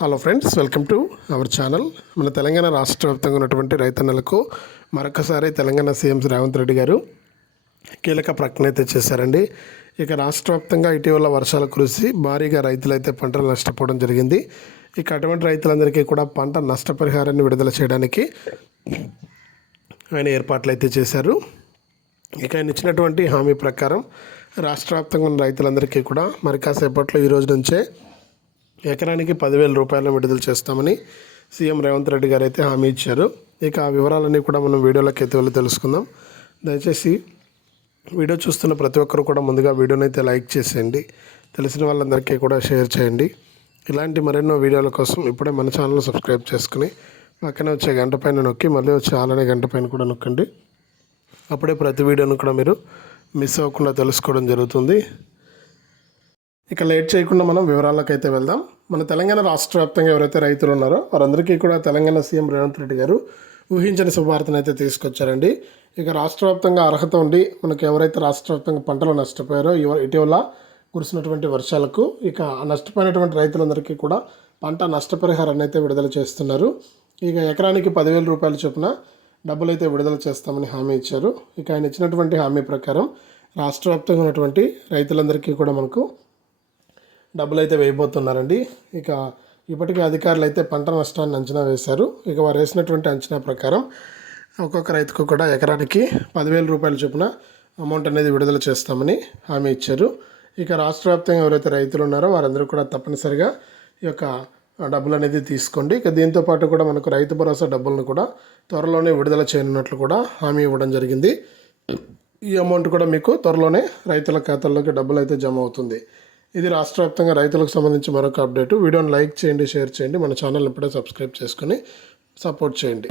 Hello friends welcome to our channel మన తెలంగాణ రాష్ట్ర వ్యాప్తంగా ఉన్నటువంటి రైతన్నలకు మరొకసారి తెలంగాణ సీఎం రేవంత్ రెడ్డి గారు కీలక ప్రకటన అయితే చేశారండి. ఇక రాష్ట్ర వ్యాప్తంగా ఇటీవల వర్షాలు కురిసి భారీగా రైతులైతే పంటలు నష్టపోవడం జరిగింది. ఇక అటువంటి రైతులందరికీ కూడా పంట నష్టపరిహారాన్ని విడుదల చేయడానికి ఆయన ఏర్పాట్లు అయితే చేశారు. ఇక ఆయన ఇచ్చినటువంటి హామీ ప్రకారం రాష్ట్ర వ్యాప్తంగా ఉన్న రైతులందరికీ కూడా మరి కాసేపట్లో ఈ రోజు నుంచే ఎకరానికి పదివేల రూపాయలను విడుదల చేస్తామని సీఎం రేవంత్ రెడ్డి గారు అయితే హామీ ఇచ్చారు. ఇక ఆ వివరాలన్నీ కూడా మనం వీడియోలోకి అయితే వెళ్ళి తెలుసుకుందాం. దయచేసి వీడియో చూస్తున్న ప్రతి ఒక్కరు కూడా ముందుగా వీడియోని అయితే లైక్ చేసేయండి. తెలిసిన వాళ్ళందరికీ కూడా షేర్ చేయండి. ఇలాంటి మరెన్నో వీడియోల కోసం ఇప్పుడే మన ఛానల్ సబ్స్క్రైబ్ చేసుకుని పక్కనే వచ్చే గంట పైన నొక్కి మళ్ళీ వచ్చే ఆలనే గంట పైన కూడా నొక్కండి. అప్పుడే ప్రతి వీడియోను కూడా మీరు మిస్ అవ్వకుండా తెలుసుకోవడం జరుగుతుంది. ఇక లేట్ చేయకుండా మనం వివరాలకైతే అయితే వెళ్దాం. మన తెలంగాణ రాష్ట్ర వ్యాప్తంగా ఎవరైతే రైతులు ఉన్నారో వారందరికీ కూడా తెలంగాణ సీఎం రేవంత్ రెడ్డి గారు ఊహించని శుభవార్తను అయితే తీసుకొచ్చారండి. ఇక రాష్ట్ర వ్యాప్తంగా అర్హత ఉండి మనకు ఎవరైతే రాష్ట్ర వ్యాప్తంగా పంటలు నష్టపోయారో ఇవ- ఇటీవల కురిసినటువంటి వర్షాలకు ఇక నష్టపోయినటువంటి రైతులందరికీ కూడా పంట నష్టపరిహారాన్ని అయితే విడుదల చేస్తున్నారు. ఇక ఎకరానికి పదివేల రూపాయల చొప్పున డబ్బులు అయితే విడుదల చేస్తామని హామీ ఇచ్చారు. ఇక ఆయన ఇచ్చినటువంటి హామీ ప్రకారం రాష్ట్ర వ్యాప్తంగా ఉన్నటువంటి రైతులందరికీ కూడా మనకు డబ్బులు అయితే వేయబోతున్నారండి. ఇక ఇప్పటికే అధికారులు అయితే పంట నష్టాన్ని అంచనా వేశారు. ఇక వారు వేసినటువంటి అంచనా ప్రకారం ఒక్కొక్క రైతుకు కూడా ఎకరానికి పదివేల రూపాయల చొప్పున అమౌంట్ అనేది విడుదల చేస్తామని హామీ ఇచ్చారు. ఇక రాష్ట్ర వ్యాప్తంగా ఎవరైతే రైతులు ఉన్నారో వారందరూ కూడా తప్పనిసరిగా ఈ యొక్క డబ్బులు అనేది తీసుకోండి. ఇక దీంతో పాటు కూడా మనకు రైతు భరోసా డబ్బులను కూడా త్వరలోనే విడుదల చేయనున్నట్లు కూడా హామీ ఇవ్వడం జరిగింది. ఈ అమౌంట్ కూడా మీకు త్వరలోనే రైతుల ఖాతాల్లోకి డబ్బులు అయితే జమ అవుతుంది. ఇది రాష్ట్ర వ్యాప్తంగా రైతులకు సంబంధించి మరొక అప్డేట్. వీడియోని లైక్ చేయండి షేర్ చేయండి. మన ఛానల్ ఇప్పుడే సబ్స్క్రైబ్ చేసుకొని సపోర్ట్ చేయండి.